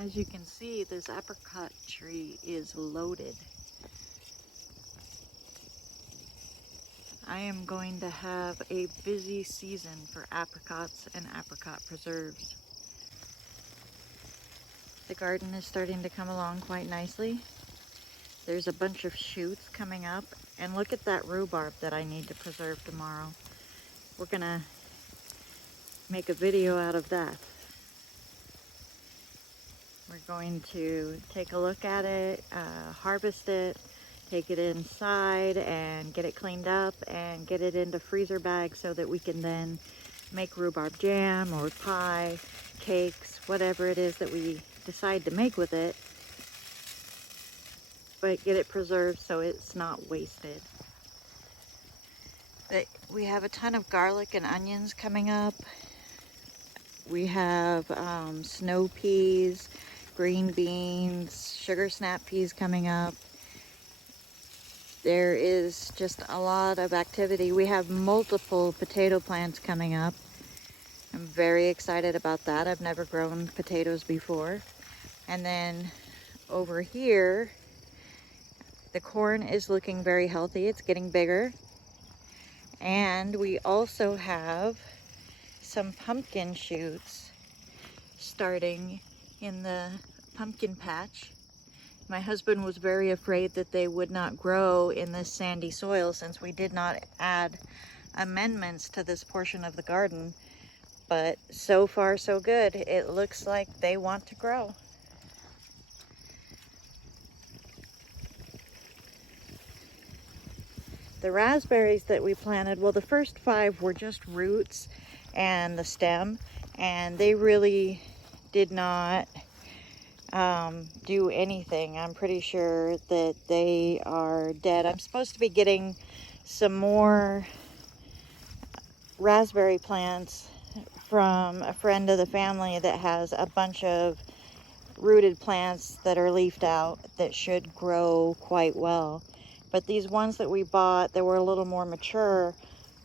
As you can see, this apricot tree is loaded. I am going to have a busy season for apricots and apricot preserves. The garden is starting to come along quite nicely. There's a bunch of shoots coming up, and look at that rhubarb that I need to preserve tomorrow. We're gonna make a video out of that. We're going to take a look at it, harvest it, take it inside and get it cleaned up and get it into freezer bags so that we can then make rhubarb jam or pie, cakes, whatever it is that we decide to make with it, but get it preserved so it's not wasted. But we have a ton of garlic and onions coming up. We have snow peas, green beans, sugar snap peas coming up. There is just a lot of activity. We have multiple potato plants coming up. I'm very excited about that. I've never grown potatoes before. And then over here, the corn is looking very healthy. It's getting bigger. And we also have some pumpkin shoots starting in the pumpkin patch. My husband was very afraid that they would not grow in this sandy soil since we did not add amendments to this portion of the garden. But so far so good. It looks like they want to grow. The raspberries that we planted, well, the first 5 were just roots and the stem, and they really did not do anything. I'm pretty sure that they are dead. I'm supposed to be getting some more raspberry plants from a friend of the family that has a bunch of rooted plants that are leafed out that should grow quite well. But these ones that we bought that were a little more mature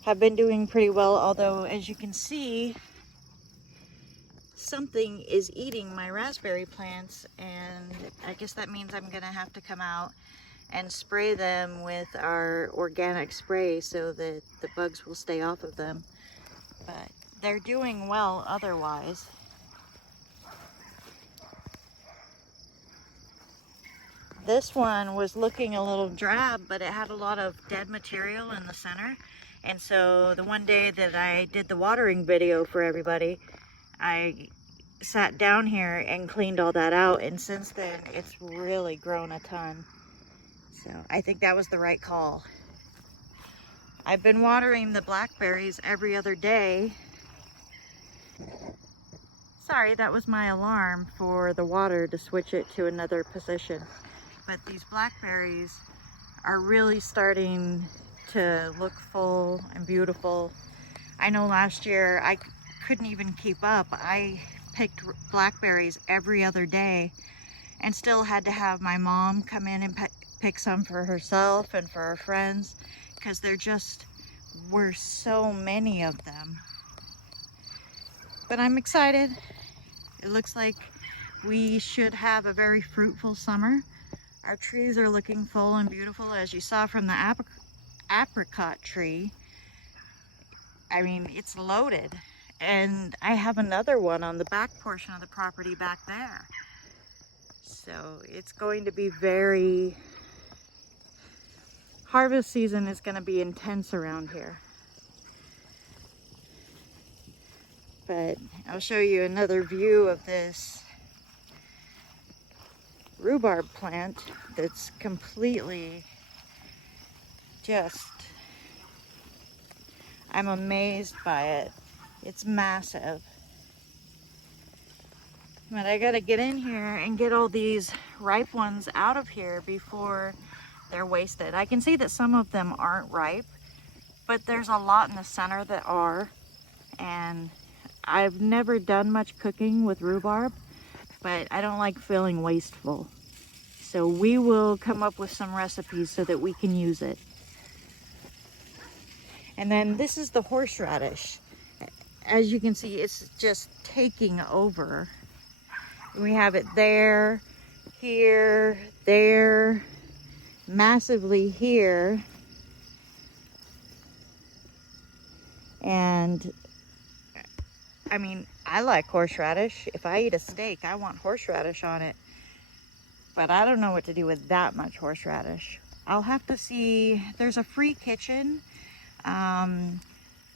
have been doing pretty well, although as you can see, something is eating my raspberry plants, and I guess that means I'm gonna have to come out and spray them with our organic spray so that the bugs will stay off of them. But they're doing well otherwise. This one was looking a little drab, but it had a lot of dead material in the center. And so the one day that I did the watering video for everybody, I sat down here and cleaned all that out. And since then, it's really grown a ton. So I think that was the right call. I've been watering the blackberries every other day. Sorry, that was my alarm for the water to switch it to another position. But these blackberries are really starting to look full and beautiful. I know last year I couldn't even keep up. I picked blackberries every other day and still had to have my mom come in and pick some for herself and for her friends because there just were so many of them. But I'm excited. It looks like we should have a very fruitful summer. Our trees are looking full and beautiful, as you saw from the apricot tree. I mean, it's loaded. And I have another one on the back portion of the property back there. So it's going to be harvest season is going to be intense around here. But I'll show you another view of this rhubarb plant that's completely just, I'm amazed by it. It's massive. But I gotta get in here and get all these ripe ones out of here before they're wasted. I can see that some of them aren't ripe, but there's a lot in the center that are. And I've never done much cooking with rhubarb, but I don't like feeling wasteful. So we will come up with some recipes so that we can use it. And then this is the horseradish. As you can see, it's just taking over. We have it there, here, there, massively here. And I mean, I like horseradish. If I eat a steak, I want horseradish on it. But I don't know what to do with that much horseradish. I'll have to see. There's a free kitchen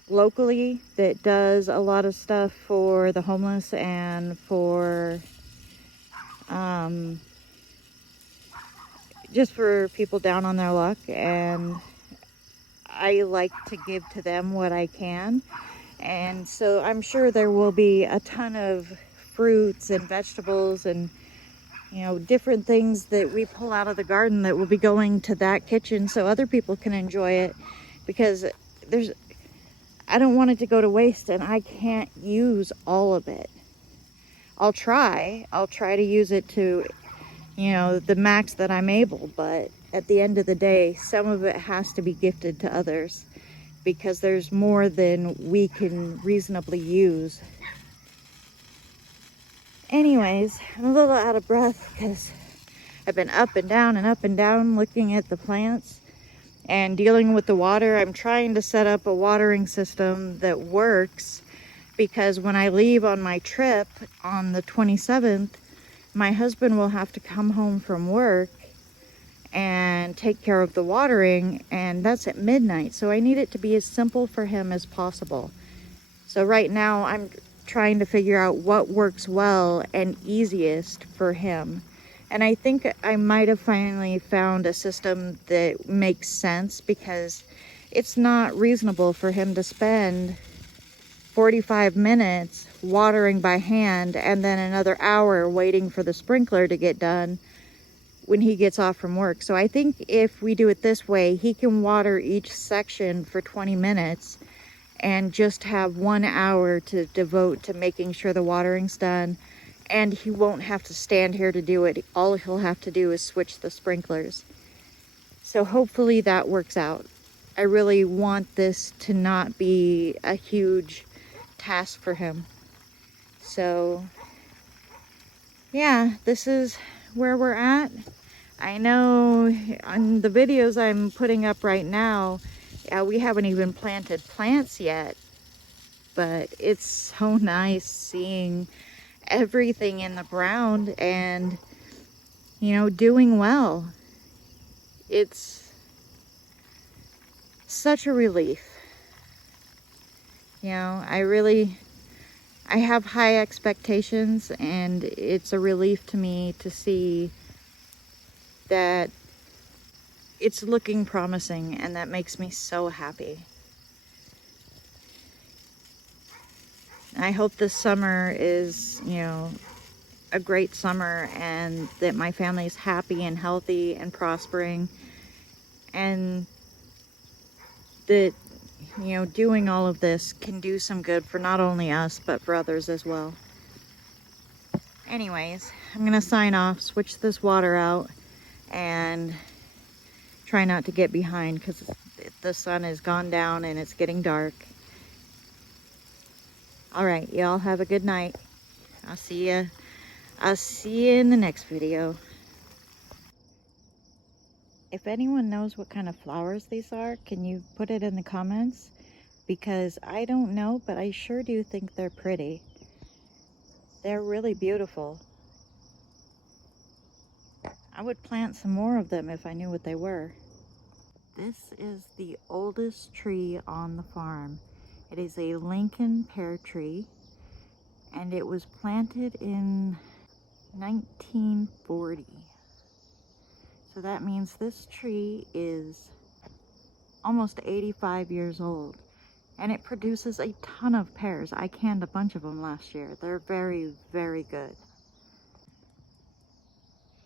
locally that does a lot of stuff for the homeless and for just for people down on their luck, and I like to give to them what I can. And so I'm sure there will be a ton of fruits and vegetables and, you know, different things that we pull out of the garden that will be going to that kitchen so other people can enjoy it, because I don't want it to go to waste and I can't use all of it. I'll try to use it to, you know, the max that I'm able, but at the end of the day, some of it has to be gifted to others because there's more than we can reasonably use. Anyways, I'm a little out of breath because I've been up and down looking at the plants and dealing with the water. I'm trying to set up a watering system that works, because when I leave on my trip on the 27th, my husband will have to come home from work and take care of the watering, and that's at midnight. So I need it to be as simple for him as possible. So right now I'm trying to figure out what works well and easiest for him. And I think I might have finally found a system that makes sense, because it's not reasonable for him to spend 45 minutes watering by hand and then another hour waiting for the sprinkler to get done when he gets off from work. So I think if we do it this way, he can water each section for 20 minutes and just have 1 hour to devote to making sure the watering's done, and he won't have to stand here to do it. All he'll have to do is switch the sprinklers. So hopefully that works out. I really want this to not be a huge task for him. So yeah, this is where we're at. I know on the videos I'm putting up right now, we haven't even planted plants yet, but it's so nice seeing everything in the ground and, you know, doing well. It's such a relief. You know, I have high expectations, and it's a relief to me to see that it's looking promising, and that makes me so happy. I hope this summer is, you know, a great summer, and that my family is happy and healthy and prospering, and that, you know, doing all of this can do some good for not only us, but for others as well. Anyways, I'm gonna sign off, switch this water out, and try not to get behind because the sun has gone down and it's getting dark. All right, y'all have a good night. I'll see you in the next video. If anyone knows what kind of flowers these are, can you put it in the comments? Because I don't know, but I sure do think they're pretty. They're really beautiful. I would plant some more of them if I knew what they were. This is the oldest tree on the farm. It is a Lincoln pear tree, and it was planted in 1940. So that means this tree is almost 85 years old, and it produces a ton of pears. I canned a bunch of them last year. They're very, very good.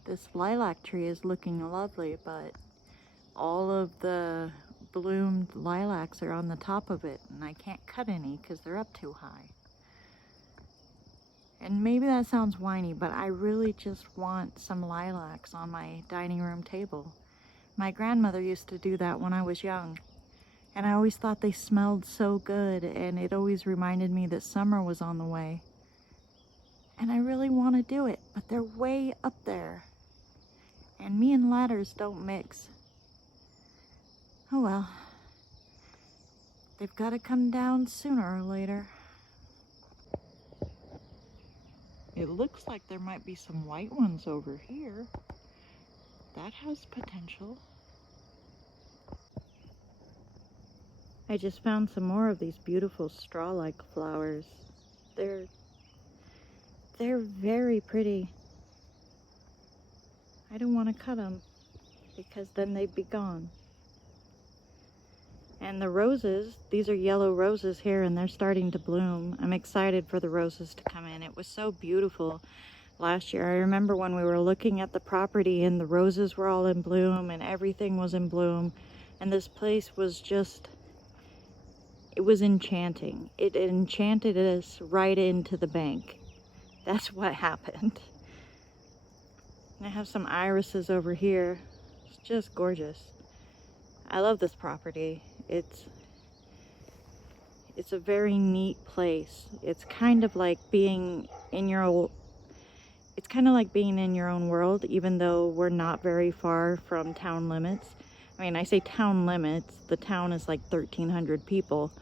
This lilac tree is looking lovely, but all of the bloomed lilacs are on the top of it, and I can't cut any because they're up too high. And maybe that sounds whiny, but I really just want some lilacs on my dining room table. My grandmother used to do that when I was young, and I always thought they smelled so good, and it always reminded me that summer was on the way. and I really want to do it, but they're way up there. And me and ladders don't mix. Oh well. They've got to come down sooner or later. It looks like there might be some white ones over here. That has potential. I just found some more of these beautiful straw-like flowers. They're very pretty. I don't want to cut them because then they'd be gone. And the roses, these are yellow roses here and they're starting to bloom. I'm excited for the roses to come in. It was so beautiful last year. I remember when we were looking at the property and the roses were all in bloom and everything was in bloom. And this place was just, it was enchanting. It enchanted us right into the bank. That's what happened. And I have some irises over here. It's just gorgeous. I love this property. It's a very neat place. It's kind of like being in your own, it's kind of like being in your own world, even though we're not very far from town limits. I mean, I say town limits, the town is like 1,300 people,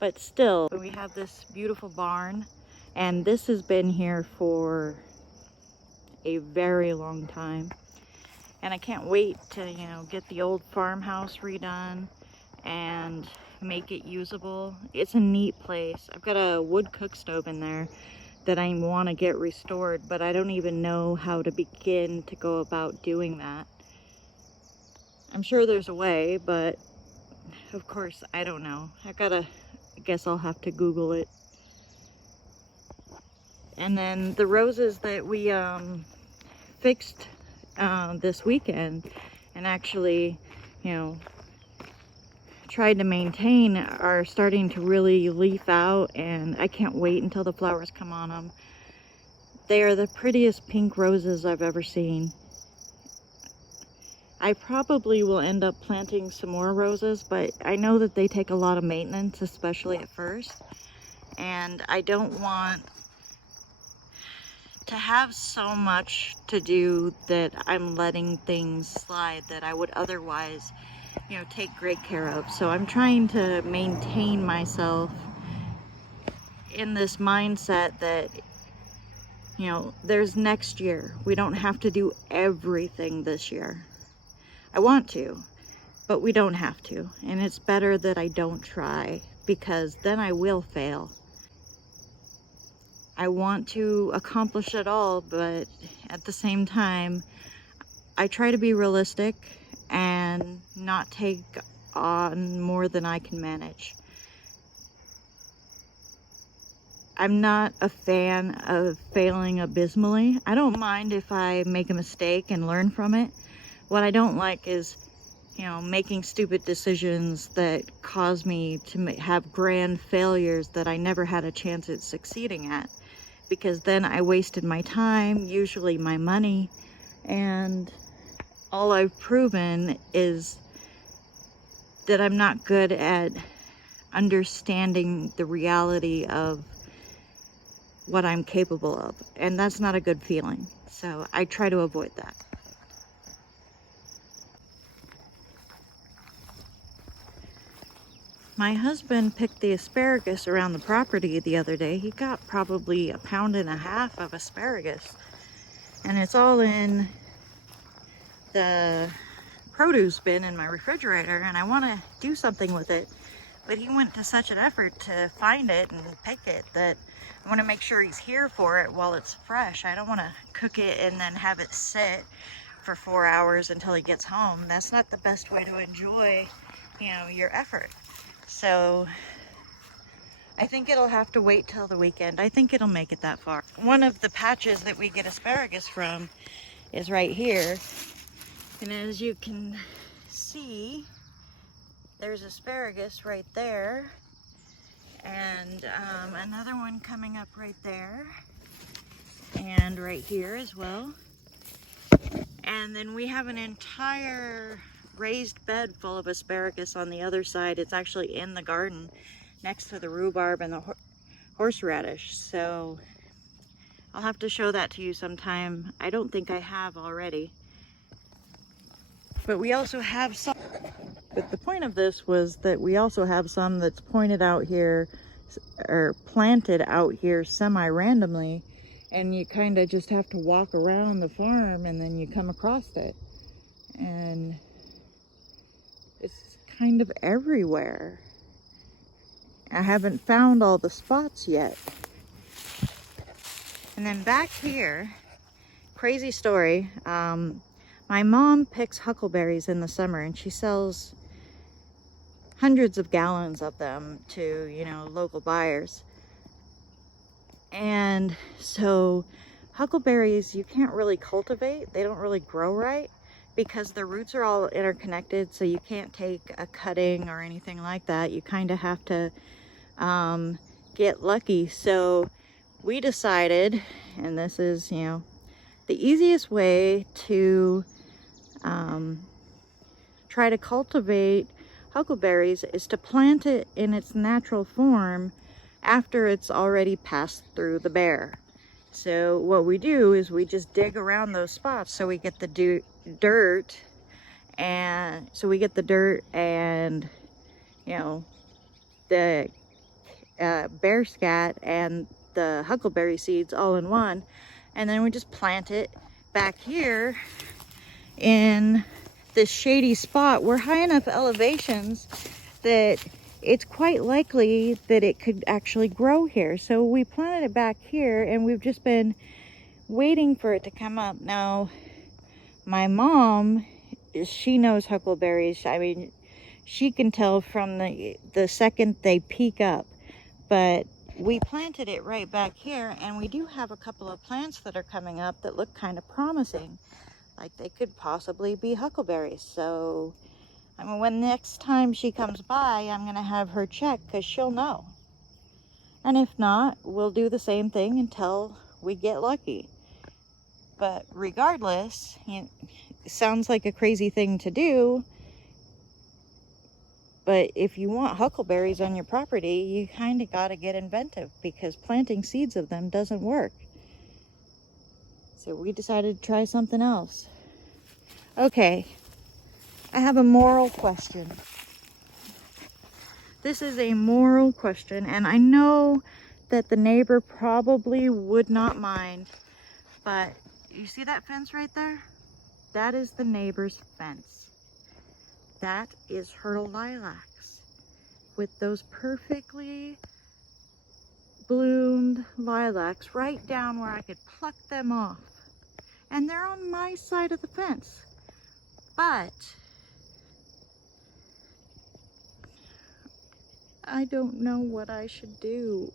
but still, we have this beautiful barn, and this has been here for a very long time. And I can't wait to, you know, get the old farmhouse redone and make it usable. It's a neat place. I've got a wood cook stove in there that I want to get restored, but I don't even know how to begin to go about doing that. I'm sure there's a way, but of course I don't know. I guess I'll have to Google it. And then the roses that we fixed this weekend and actually, you know, tried to maintain are starting to really leaf out, and I can't wait until the flowers come on them. They are the prettiest pink roses I've ever seen. I probably will end up planting some more roses, but I know that they take a lot of maintenance, especially at first, and I don't want to have so much to do that I'm letting things slide that I would otherwise, you know, take great care of. So I'm trying to maintain myself in this mindset that, you know, there's next year. We don't have to do everything this year. I want to, but we don't have to. And it's better that I don't try, because then I will fail. I want to accomplish it all, but at the same time, I try to be realistic and not take on more than I can manage. I'm not a fan of failing abysmally. I don't mind if I make a mistake and learn from it. What I don't like is, you know, making stupid decisions that cause me to have grand failures that I never had a chance at succeeding at. Because then I wasted my time, usually my money, and all I've proven is that I'm not good at understanding the reality of what I'm capable of, and that's not a good feeling. So I try to avoid that. My husband picked the asparagus around the property the other day. He got probably 1.5 pounds of asparagus, and it's all in the produce bin in my refrigerator, and I want to do something with it, but he went to such an effort to find it and pick it that I want to make sure he's here for it while it's fresh. I don't want to cook it and then have it sit for 4 hours until he gets home. That's not the best way to enjoy, you know, your effort. So I think it'll have to wait till the weekend. I think it'll make it that far. One of the patches that we get asparagus from is right here. And as you can see, there's asparagus right there. And another one coming up right there. And right here as well. And then we have an entire raised bed full of asparagus on the other side. It's actually in the garden next to the rhubarb and the horseradish. So I'll have to show that to you sometime. I don't think I have already. But we also have some. But the point of this was that we also have some that's pointed out here, or planted out here semi-randomly, and you kind of just have to walk around the farm and then you come across it. And it's kind of everywhere. I haven't found all the spots yet. And then back here, crazy story, my mom picks huckleberries in the summer and she sells hundreds of gallons of them to, you know, local buyers. And so huckleberries you can't really cultivate. They don't really grow right because the roots are all interconnected, so you can't take a cutting or anything like that. You kind of have to get lucky. So we decided, and this is, you know, the easiest way to try to cultivate huckleberries is to plant it in its natural form after it's already passed through the bear. So what we do is we just dig around those spots so we get the dirt, and you know, the bear scat and the huckleberry seeds all in one, and then we just plant it back here in this shady spot. We're high enough elevations that it's quite likely that it could actually grow here. So we planted it back here and we've just been waiting for it to come up. Now, my mom, she knows huckleberries. I mean, she can tell from the second they peek up. But we planted it right back here, and we do have a couple of plants that are coming up that look kind of promising. Like they could possibly be huckleberries. So, I mean, when next time she comes by, I'm gonna have her check because she'll know. And if not, we'll do the same thing until we get lucky. But regardless, you know, it sounds like a crazy thing to do, but if you want huckleberries on your property, you kind of got to get inventive because planting seeds of them doesn't work. So we decided to try something else. Okay, I have a moral question. This is a moral question, and I know that the neighbor probably would not mind, but you see that fence right there? That is the neighbor's fence. That is her lilacs with those perfectly bloomed lilacs right down where I could pluck them off. And they're on my side of the fence. But I don't know what I should do.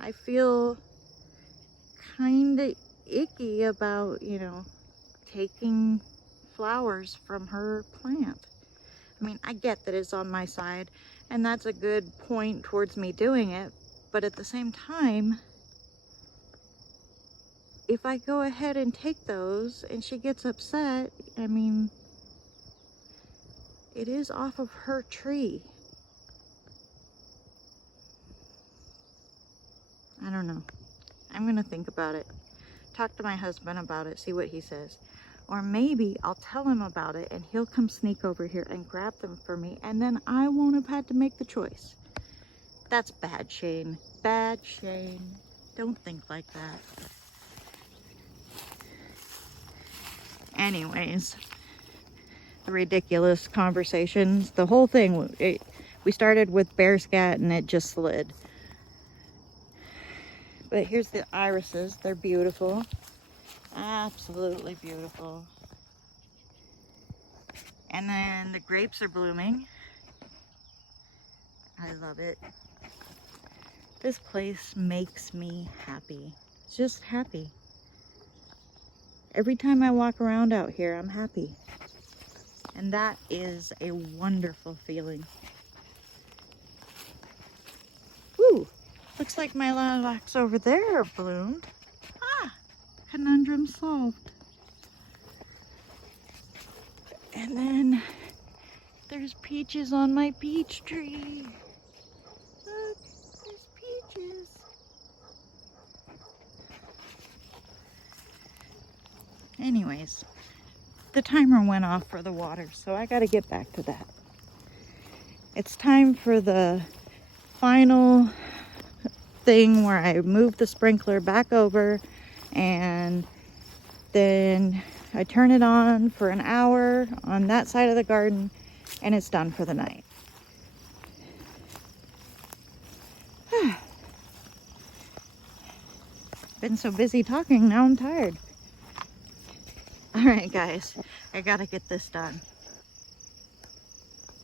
I feel kind of icky about, you know, taking flowers from her plant. I mean, I get that it's on my side, and that's a good point towards me doing it, but at the same time, if I go ahead and take those and she gets upset, I mean, it is off of her tree. I don't know. I'm gonna think about it. Talk to my husband about it, see what he says. Or maybe I'll tell him about it and he'll come sneak over here and grab them for me, and then I won't have had to make the choice. That's bad, Shane. Bad, Shane. Don't think like that. Anyways, the ridiculous conversations. The whole thing, we started with bear scat and it just slid. But here's the irises. They're beautiful. Absolutely beautiful. And then the grapes are blooming. I love it. This place makes me happy. Just happy. Every time I walk around out here, I'm happy. And that is a wonderful feeling. Woo! Looks like my lilacs over there are bloomed. Ah! Conundrum solved. And then there's peaches on my peach tree. Look, there's peaches. Anyways, the timer went off for the water, so I gotta get back to that. It's time for the final thing where I move the sprinkler back over, and then I turn it on for an hour on that side of the garden, and it's done for the night. Been so busy talking, now I'm tired. All right, guys, I gotta get this done.